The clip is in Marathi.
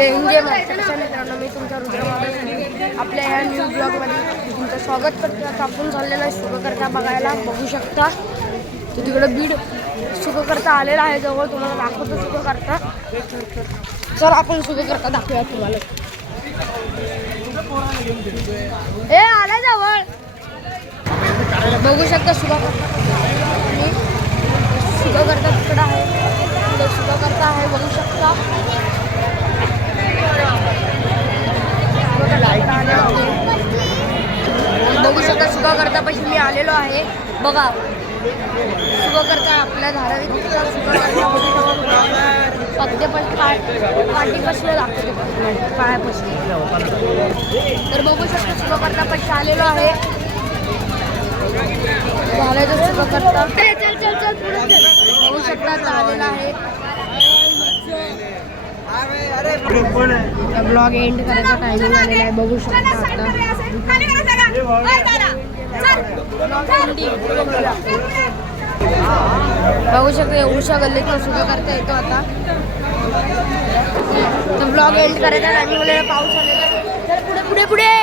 जय हिंद जय महाराष्ट्र मित्रांनो, मी तुमच्या रुद्र आपल्या ह्या न्यू ब्लॉगमध्ये तुमचं स्वागत करतो. आता आपण चाललेला आहे सुखकर्ता बघायला. बघू शकता तर तिकडे बीड सुखकर्ता आलेला आहे जवळ. तुम्हाला दाखवतो सुखकर्ता. सर आपण सुखकर्ता दाखवूया तुम्हाला. ए आला जवळ. बघू शकता सुखकर्ता तिकडं आहे. सुखकर्ता आहे बघू शकता. बघू शकता सुखकर्ता पैसे मी आलेलो आहे. बघा सुखकर्ता आपल्या धारावीत पाठीपासून दाखवते पायापासून. तर बघू शकता सुखकर्ता पैसे आलेलो आहे. झालं सुखकर्ता. बघू शकता आलेला आहे. ब्लॉग एंड करायचा टायमिंग आलेला आहे. बघू शकता आता बघू शकता उषा गल्लीतला सुद्धा करता येतो. आता ब्लॉग एंड करायचा टायमिंग आलेला. पाऊस आलेला. तर पुढे पुढे पुढे